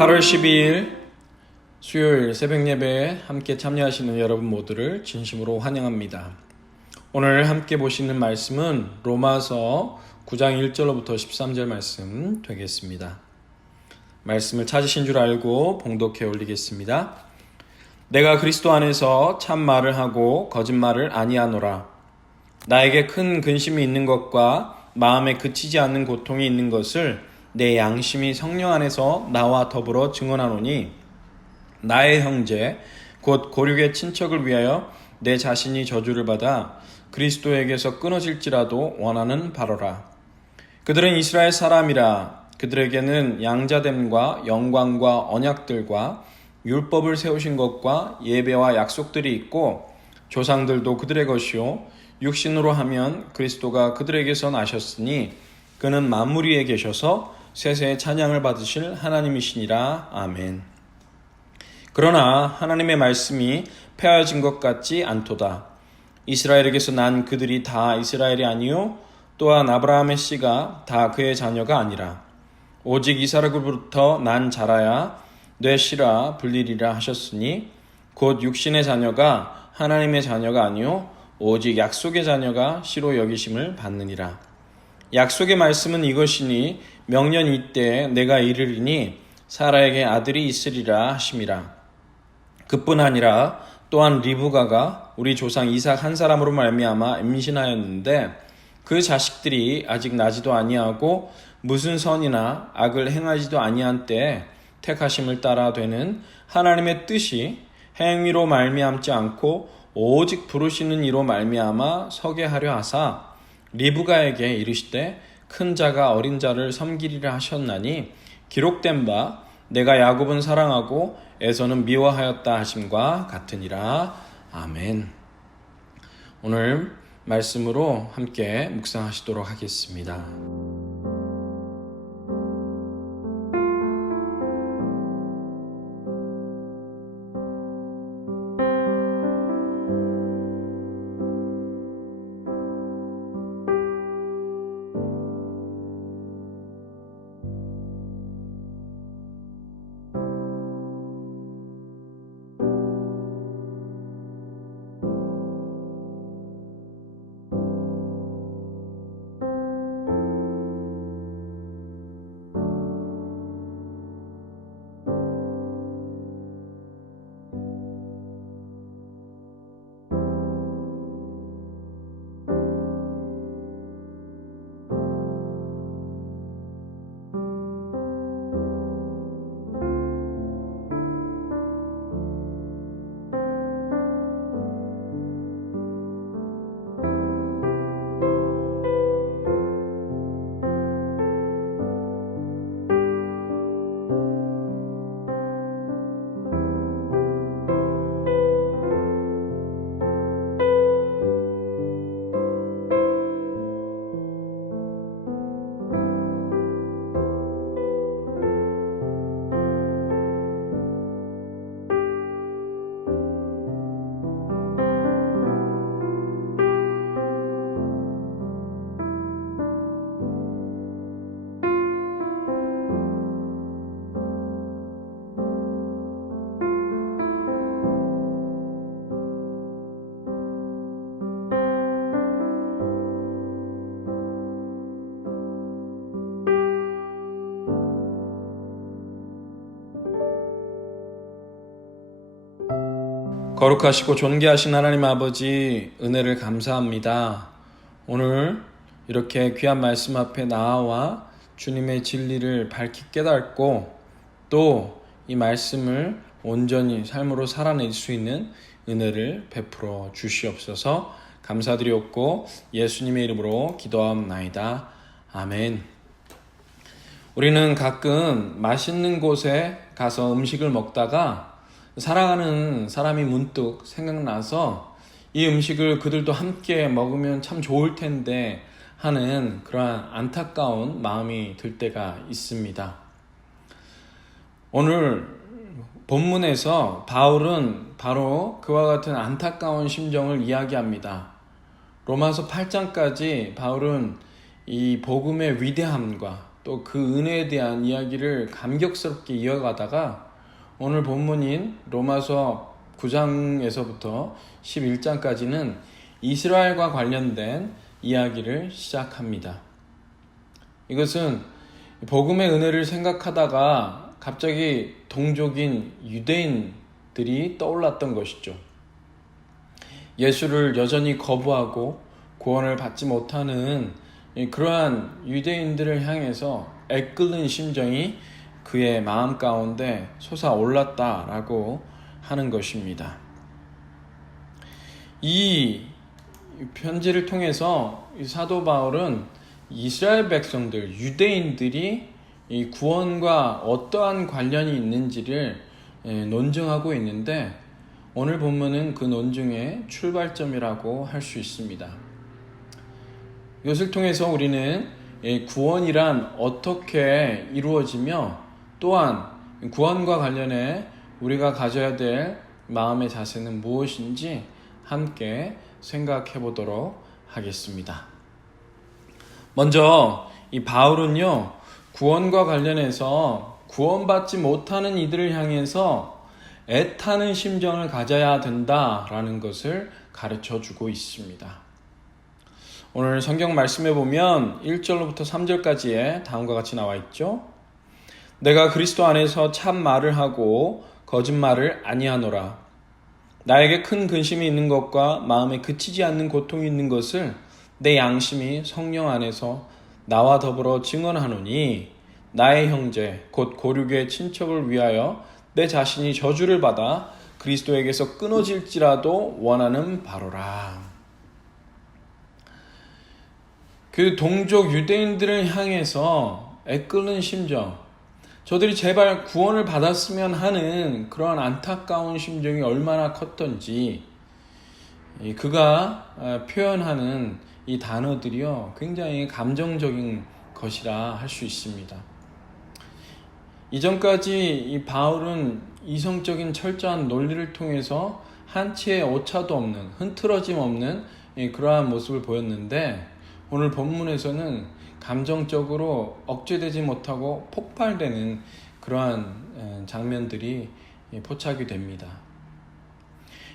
8월 12일 수요일 새벽 예배에 함께 참여하시는 여러분 모두를 진심으로 환영합니다. 오늘 함께 보시는 말씀은 로마서 9장 1절로부터 13절 말씀 되겠습니다. 말씀을 찾으신 줄 알고 봉독해 올리겠습니다. 내가 그리스도 안에서 참 말을 하고 거짓말을 아니하노라. 나에게 큰 근심이 있는 것과 마음에 그치지 않는 고통이 있는 것을 내 양심이 성령 안에서 나와 더불어 증언하노니 나의 형제 곧 고륙의 친척을 위하여 내 자신이 저주를 받아 그리스도에게서 끊어질지라도 원하는 바로라. 그들은 이스라엘 사람이라. 그들에게는 양자됨과 영광과 언약들과 율법을 세우신 것과 예배와 약속들이 있고 조상들도 그들의 것이요 육신으로 하면 그리스도가 그들에게서 나셨으니 그는 만물 위에 계셔서 세세의 찬양을 받으실 하나님이시니라. 아멘. 그러나 하나님의 말씀이 폐하여진 것 같지 않도다. 이스라엘에게서 난 그들이 다 이스라엘이 아니요 또한 아브라함의 씨가 다 그의 자녀가 아니라 오직 이삭으로부터 난 자라야 내 씨라 불리리라 하셨으니 곧 육신의 자녀가 하나님의 자녀가 아니요 오직 약속의 자녀가 씨로 여기심을 받느니라. 약속의 말씀은 이것이니 명년 이때에 내가 이르리니 사라에게 아들이 있으리라 하심이라. 그뿐 아니라 또한 리브가가 우리 조상 이삭 한 사람으로 말미암아 임신하였는데 그 자식들이 아직 나지도 아니하고 무슨 선이나 악을 행하지도 아니한 때에 택하심을 따라 되는 하나님의 뜻이 행위로 말미암지 않고 오직 부르시는 이로 말미암아 서게 하려 하사 리브가에게 이르시되 큰 자가 어린 자를 섬기리라 하셨나니 기록된 바 내가 야곱은 사랑하고 에서는 미워하였다 하심과 같으니라. 아멘. 오늘 말씀으로 함께 묵상하시도록 하겠습니다. 거룩하시고 존귀하신 하나님 아버지, 은혜를 감사합니다. 오늘 이렇게 귀한 말씀 앞에 나와 주님의 진리를 밝히 깨닫고 또 이 말씀을 온전히 삶으로 살아낼 수 있는 은혜를 베풀어 주시옵소서. 감사드리옵고 예수님의 이름으로 기도하옵나이다. 아멘. 우리는 가끔 맛있는 곳에 가서 음식을 먹다가 사랑하는 사람이 문득 생각나서 이 음식을 그들도 함께 먹으면 참 좋을 텐데 하는 그러한 안타까운 마음이 들 때가 있습니다. 오늘 본문에서 바울은 바로 그와 같은 안타까운 심정을 이야기합니다. 로마서 8장까지 바울은 이 복음의 위대함과 또 그 은혜에 대한 이야기를 감격스럽게 이어가다가 오늘 본문인 로마서 9장에서부터 11장까지는 이스라엘과 관련된 이야기를 시작합니다. 이것은 복음의 은혜를 생각하다가 갑자기 동족인 유대인들이 떠올랐던 것이죠. 예수를 여전히 거부하고 구원을 받지 못하는 그러한 유대인들을 향해서 애끓는 심정이 그의 마음 가운데 솟아올랐다라고 하는 것입니다. 이 편지를 통해서 사도 바울은 이스라엘 백성들, 유대인들이 이 구원과 어떠한 관련이 있는지를 논증하고 있는데 오늘 본문은 그 논증의 출발점이라고 할 수 있습니다. 이것을 통해서 우리는 구원이란 어떻게 이루어지며 또한 구원과 관련해 우리가 가져야 될 마음의 자세는 무엇인지 함께 생각해 보도록 하겠습니다. 먼저 이 바울은요, 구원과 관련해서 구원받지 못하는 이들을 향해서 애타는 심정을 가져야 된다라는 것을 가르쳐 주고 있습니다. 오늘 성경 말씀에 보면 1절로부터 3절까지에 다음과 같이 나와 있죠. 내가 그리스도 안에서 참 말을 하고 거짓말을 아니하노라. 나에게 큰 근심이 있는 것과 마음에 그치지 않는 고통이 있는 것을 내 양심이 성령 안에서 나와 더불어 증언하노니 나의 형제 곧 고륙의 친척을 위하여 내 자신이 저주를 받아 그리스도에게서 끊어질지라도 원하는 바로라. 그 동족 유대인들을 향해서 애끓는 심정, 저들이 제발 구원을 받았으면 하는 그런 안타까운 심정이 얼마나 컸던지 그가 표현하는 이 단어들이요 굉장히 감정적인 것이라 할 수 있습니다. 이전까지 이 바울은 이성적인 철저한 논리를 통해서 한치의 오차도 없는 흐트러짐 없는 그러한 모습을 보였는데 오늘 본문에서는 감정적으로 억제되지 못하고 폭발되는 그러한 장면들이 포착이 됩니다.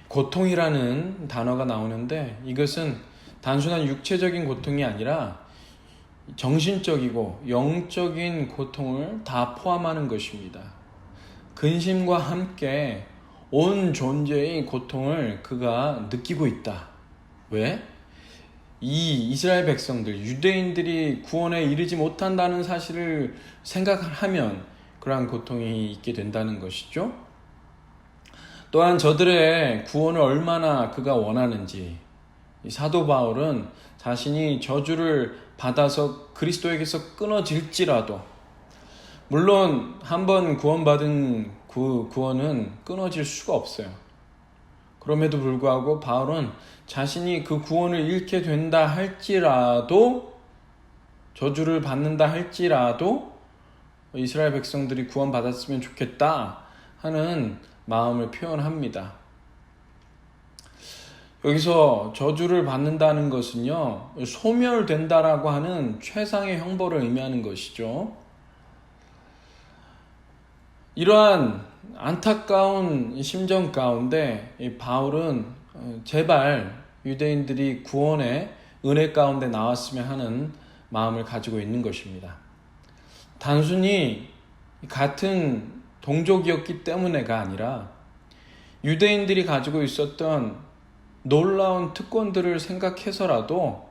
고통이라는 단어가 나오는데 이것은 단순한 육체적인 고통이 아니라 정신적이고 영적인 고통을 다 포함하는 것입니다. 근심과 함께 온 존재의 고통을 그가 느끼고 있다. 왜? 이 이스라엘 백성들, 유대인들이 구원에 이르지 못한다는 사실을 생각하면 그러한 고통이 있게 된다는 것이죠. 또한 저들의 구원을 얼마나 그가 원하는지 사도 바울은 자신이 저주를 받아서 그리스도에게서 끊어질지라도 물론 한번 구원받은 그 구원은 끊어질 수가 없어요. 그럼에도 불구하고 바울은 자신이 그 구원을 잃게 된다 할지라도 저주를 받는다 할지라도 이스라엘 백성들이 구원받았으면 좋겠다 하는 마음을 표현합니다. 여기서 저주를 받는다는 것은요 소멸된다라고 하는 최상의 형벌을 의미하는 것이죠. 이러한 안타까운 심정 가운데 이 바울은 제발 유대인들이 구원의 은혜 가운데 나왔으면 하는 마음을 가지고 있는 것입니다. 단순히 같은 동족이었기 때문에가 아니라 유대인들이 가지고 있었던 놀라운 특권들을 생각해서라도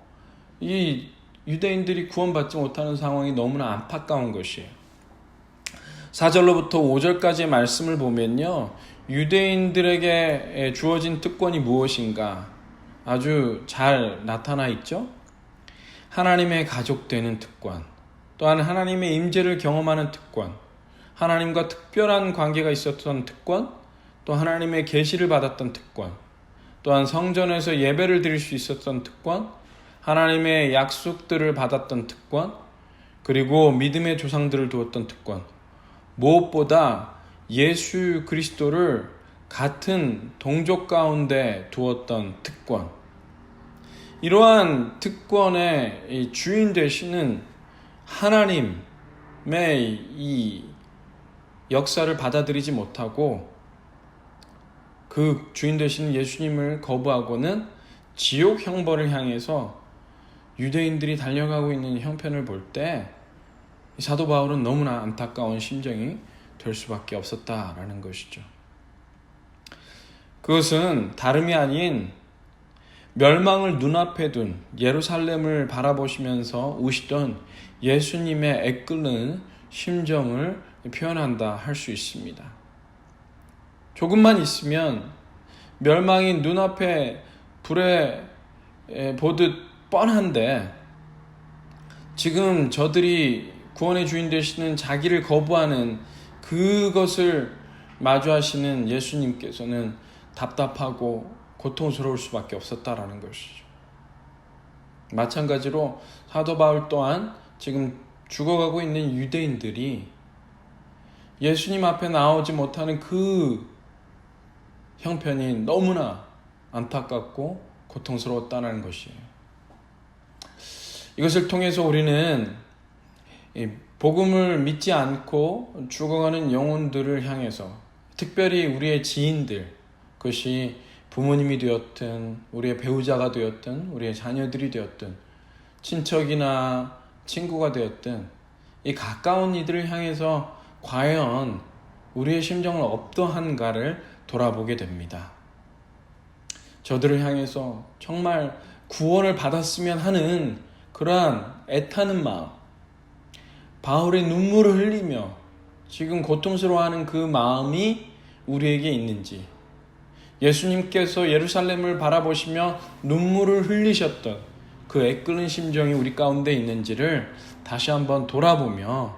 이 유대인들이 구원받지 못하는 상황이 너무나 안타까운 것이에요. 4절로부터 5절까지의 말씀을 보면요, 유대인들에게 주어진 특권이 무엇인가 아주 잘 나타나 있죠. 하나님의 가족 되는 특권, 또한 하나님의 임재를 경험하는 특권, 하나님과 특별한 관계가 있었던 특권, 또 하나님의 계시를 받았던 특권, 또한 성전에서 예배를 드릴 수 있었던 특권, 하나님의 약속들을 받았던 특권, 그리고 믿음의 조상들을 두었던 특권, 무엇보다 예수 그리스도를 같은 동족 가운데 두었던 특권, 이러한 특권의 주인 되시는 하나님, 이 역사를 받아들이지 못하고 그 주인 되시는 예수님을 거부하고는 지옥 형벌을 향해서 유대인들이 달려가고 있는 형편을 볼 때 사도 바울은 너무나 안타까운 심정이 될 수밖에 없었다라는 것이죠. 그것은 다름이 아닌 멸망을 눈앞에 둔 예루살렘을 바라보시면서 우시던 예수님의 애끓는 심정을 표현한다 할 수 있습니다. 조금만 있으면 멸망이 눈앞에 불에 보듯 뻔한데 지금 저들이 구원의 주인 되시는 자기를 거부하는 그것을 마주하시는 예수님께서는 답답하고 고통스러울 수밖에 없었다라는 것이죠. 마찬가지로 사도 바울 또한 지금 죽어가고 있는 유대인들이 예수님 앞에 나오지 못하는 그 형편이 너무나 안타깝고 고통스러웠다는 것이에요. 이것을 통해서 우리는 복음을 믿지 않고 죽어가는 영혼들을 향해서 특별히 우리의 지인들, 그것이 부모님이 되었든 우리의 배우자가 되었든 우리의 자녀들이 되었든 친척이나 친구가 되었든 이 가까운 이들을 향해서 과연 우리의 심정은 어떠한가를 돌아보게 됩니다. 저들을 향해서 정말 구원을 받았으면 하는 그러한 애타는 마음, 바울의 눈물을 흘리며 지금 고통스러워하는 그 마음이 우리에게 있는지, 예수님께서 예루살렘을 바라보시며 눈물을 흘리셨던 그 애끓는 심정이 우리 가운데 있는지를 다시 한번 돌아보며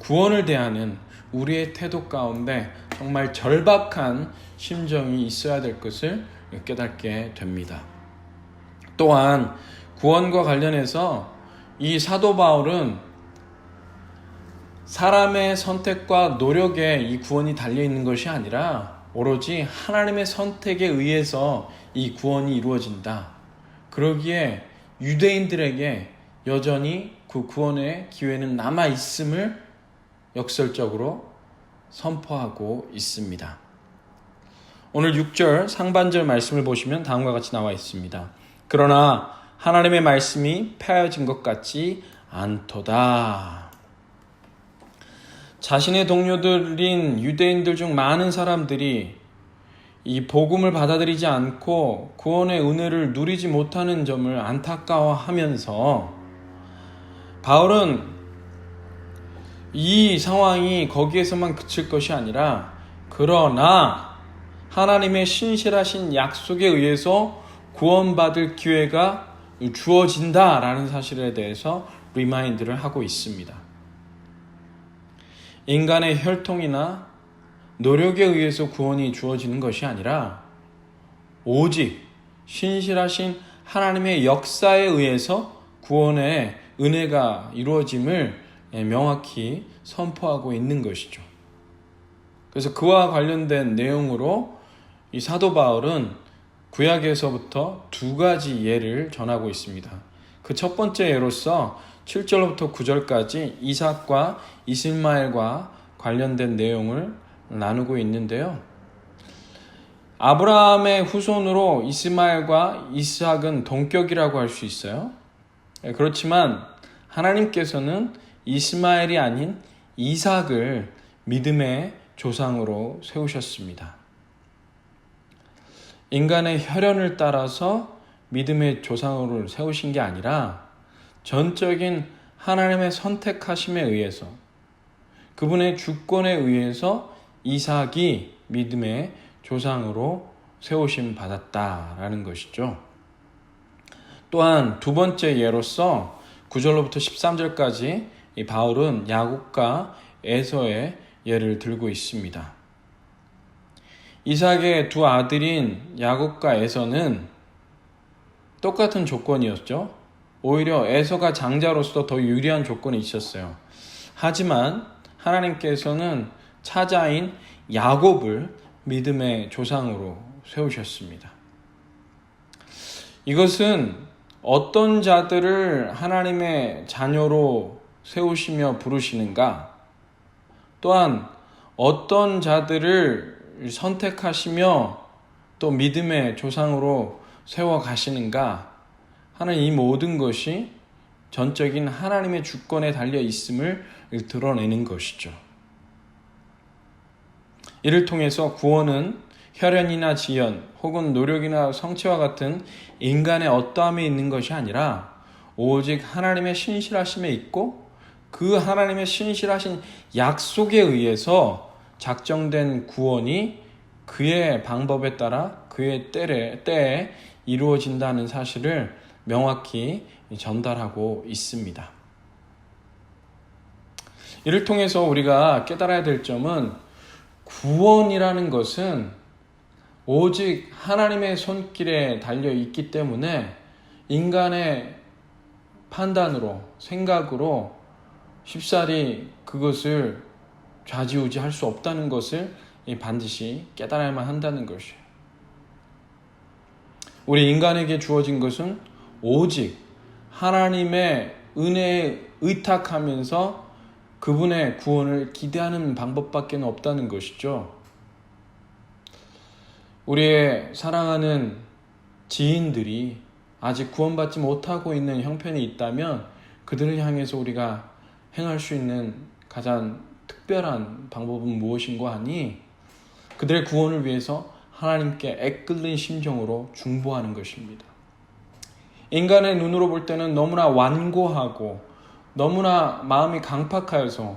구원을 대하는 우리의 태도 가운데 정말 절박한 심정이 있어야 될 것을 깨닫게 됩니다. 또한 구원과 관련해서 이 사도 바울은 사람의 선택과 노력에 이 구원이 달려있는 것이 아니라 오로지 하나님의 선택에 의해서 이 구원이 이루어진다. 그러기에 유대인들에게 여전히 그 구원의 기회는 남아있음을 역설적으로 선포하고 있습니다. 오늘 6절 상반절 말씀을 보시면 다음과 같이 나와 있습니다. 그러나 하나님의 말씀이 폐하여진 것 같지 않도다. 자신의 동료들인 유대인들 중 많은 사람들이 이 복음을 받아들이지 않고 구원의 은혜를 누리지 못하는 점을 안타까워하면서 바울은 이 상황이 거기에서만 그칠 것이 아니라 그러나 하나님의 신실하신 약속에 의해서 구원받을 기회가 주어진다라는 사실에 대해서 리마인드를 하고 있습니다. 인간의 혈통이나 노력에 의해서 구원이 주어지는 것이 아니라 오직 신실하신 하나님의 역사에 의해서 구원의 은혜가 이루어짐을 명확히 선포하고 있는 것이죠. 그래서 그와 관련된 내용으로 이 사도 바울은 구약에서부터 두 가지 예를 전하고 있습니다. 그 첫 번째 예로서 7절부터 9절까지 이삭과 이스마엘과 관련된 내용을 나누고 있는데요. 아브라함의 후손으로 이스마엘과 이삭은 동격이라고 할 수 있어요. 그렇지만 하나님께서는 이스마엘이 아닌 이삭을 믿음의 조상으로 세우셨습니다. 인간의 혈연을 따라서 믿음의 조상으로 세우신 게 아니라 전적인 하나님의 선택하심에 의해서 그분의 주권에 의해서 이삭이 믿음의 조상으로 세우심 받았다라는 것이죠. 또한 두 번째 예로서 9절로부터 13절까지 이 바울은 야곱과 에서의 예를 들고 있습니다. 이삭의 두 아들인 야곱과 에서는 똑같은 조건이었죠. 오히려 에서가 장자로서 더 유리한 조건이 있었어요. 하지만 하나님께서는 차자인 야곱을 믿음의 조상으로 세우셨습니다. 이것은 어떤 자들을 하나님의 자녀로 세우시며 부르시는가? 또한 어떤 자들을 선택하시며 또 믿음의 조상으로 세워가시는가 하는 이 모든 것이 전적인 하나님의 주권에 달려 있음을 드러내는 것이죠. 이를 통해서 구원은 혈연이나 지연 혹은 노력이나 성취와 같은 인간의 어떠함에 있는 것이 아니라 오직 하나님의 신실하심에 있고 그 하나님의 신실하신 약속에 의해서 작정된 구원이 그의 방법에 따라 그의 때에 이루어진다는 사실을 명확히 전달하고 있습니다. 이를 통해서 우리가 깨달아야 될 점은 구원이라는 것은 오직 하나님의 손길에 달려 있기 때문에 인간의 판단으로, 생각으로 쉽사리 그것을 좌지우지할 수 없다는 것을 반드시 깨달아야만 한다는 것이에요. 우리 인간에게 주어진 것은 오직 하나님의 은혜에 의탁하면서 그분의 구원을 기대하는 방법밖에 없다는 것이죠. 우리의 사랑하는 지인들이 아직 구원받지 못하고 있는 형편이 있다면 그들을 향해서 우리가 행할 수 있는 가장 특별한 방법은 무엇인가 하니 그들의 구원을 위해서 하나님께 애끓는 심정으로 중보하는 것입니다. 인간의 눈으로 볼 때는 너무나 완고하고 너무나 마음이 강팍하여서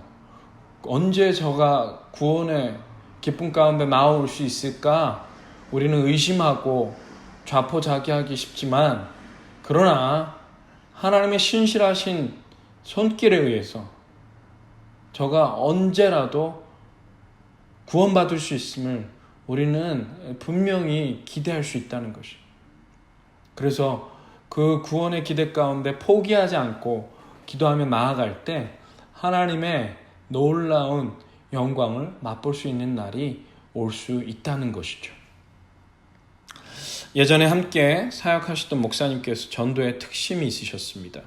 언제 저가 구원의 기쁨 가운데 나올 수 있을까 우리는 의심하고 좌포자기하기 쉽지만 그러나 하나님의 신실하신 손길에 의해서 저가 언제라도 구원받을 수 있음을 우리는 분명히 기대할 수 있다는 것이에요. 그래서 그 구원의 기대 가운데 포기하지 않고 기도하며 나아갈 때 하나님의 놀라운 영광을 맛볼 수 있는 날이 올 수 있다는 것이죠. 예전에 함께 사역하셨던 목사님께서 전도에 특심이 있으셨습니다.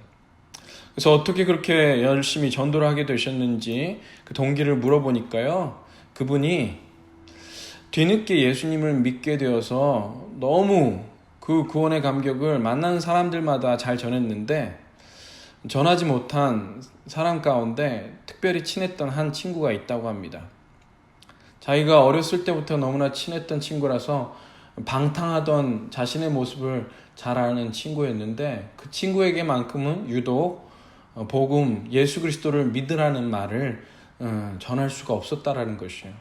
그래서 어떻게 그렇게 열심히 전도를 하게 되셨는지 그 동기를 물어보니까요. 그분이 뒤늦게 예수님을 믿게 되어서 너무 그 구원의 감격을 만나는 사람들마다 잘 전했는데 전하지 못한 사람 가운데 특별히 친했던 한 친구가 있다고 합니다. 자기가 어렸을 때부터 너무나 친했던 친구라서 방탕하던 자신의 모습을 잘 아는 친구였는데 그 친구에게만큼은 유독 복음, 예수 그리스도를 믿으라는 말을 전할 수가 없었다라는 것이에요.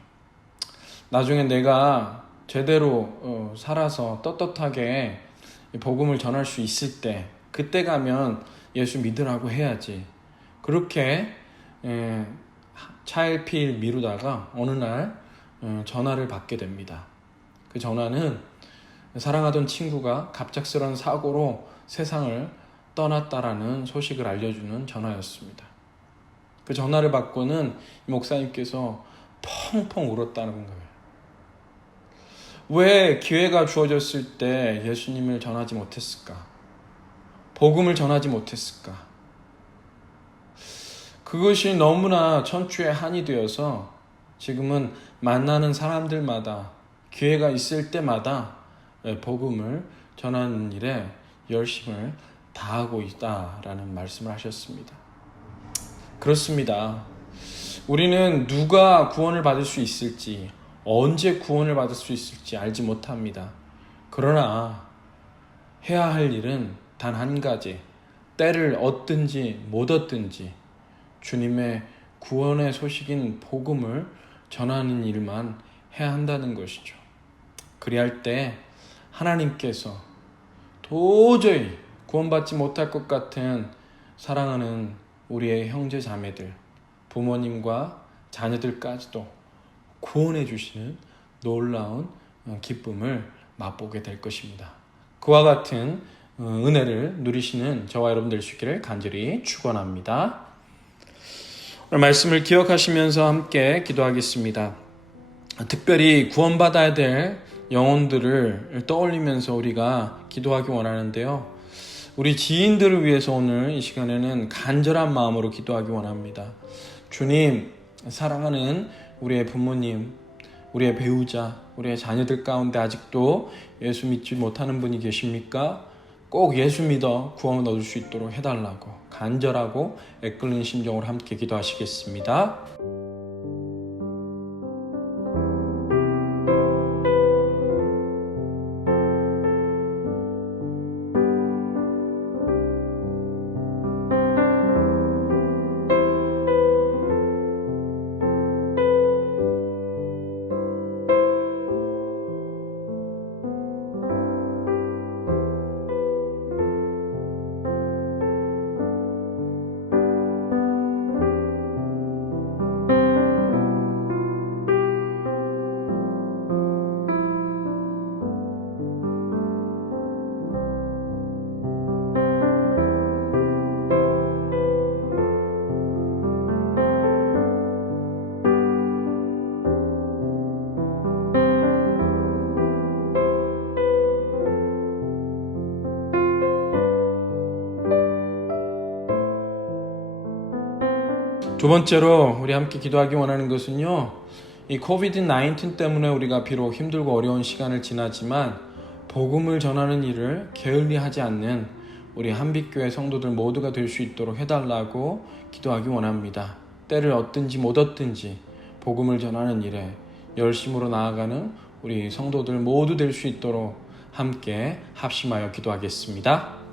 나중에 내가 제대로 살아서 떴떳하게 복음을 전할 수 있을 때 그때 가면 예수 믿으라고 해야지. 그렇게 차일피일 미루다가 어느 날 전화를 받게 됩니다. 그 전화는 사랑하던 친구가 갑작스러운 사고로 세상을 떠났다라는 소식을 알려주는 전화였습니다. 그 전화를 받고는 목사님께서 펑펑 울었다는 거예요. 왜 기회가 주어졌을 때 예수님을 전하지 못했을까? 복음을 전하지 못했을까? 그것이 너무나 천추의 한이 되어서 지금은 만나는 사람들마다 기회가 있을 때마다 복음을 전하는 일에 열심을 다하고 있다라는 말씀을 하셨습니다. 그렇습니다. 우리는 누가 구원을 받을 수 있을지, 언제 구원을 받을 수 있을지 알지 못합니다. 그러나 해야 할 일은 단 한 가지, 때를 얻든지 못 얻든지 주님의 구원의 소식인 복음을 전하는 일만 해야 한다는 것이죠. 그리할 때 하나님께서 도저히 구원받지 못할 것 같은 사랑하는 우리의 형제 자매들, 부모님과 자녀들까지도 구원해 주시는 놀라운 기쁨을 맛보게 될 것입니다. 그와 같은 은혜를 누리시는 저와 여러분들 되시기를 간절히 축원합니다. 오늘 말씀을 기억하시면서 함께 기도하겠습니다. 특별히 구원받아야 될 영혼들을 떠올리면서 우리가 기도하기 원하는데요. 우리 지인들을 위해서 오늘 이 시간에는 간절한 마음으로 기도하기 원합니다. 주님, 사랑하는 우리의 부모님, 우리의 배우자, 우리의 자녀들 가운데 아직도 예수 믿지 못하는 분이 계십니까? 꼭 예수 믿어 구원 얻을 수 있도록 해달라고 간절하고 애끓는 심정으로 함께 기도하시겠습니다. 두 번째로 우리 함께 기도하기 원하는 것은요, 이 코비드-19 때문에 우리가 비록 힘들고 어려운 시간을 지나지만 복음을 전하는 일을 게을리하지 않는 우리 한빛교회 성도들 모두가 될 수 있도록 해달라고 기도하기 원합니다. 때를 얻든지 못 얻든지 복음을 전하는 일에 열심으로 나아가는 우리 성도들 모두 될 수 있도록 함께 합심하여 기도하겠습니다.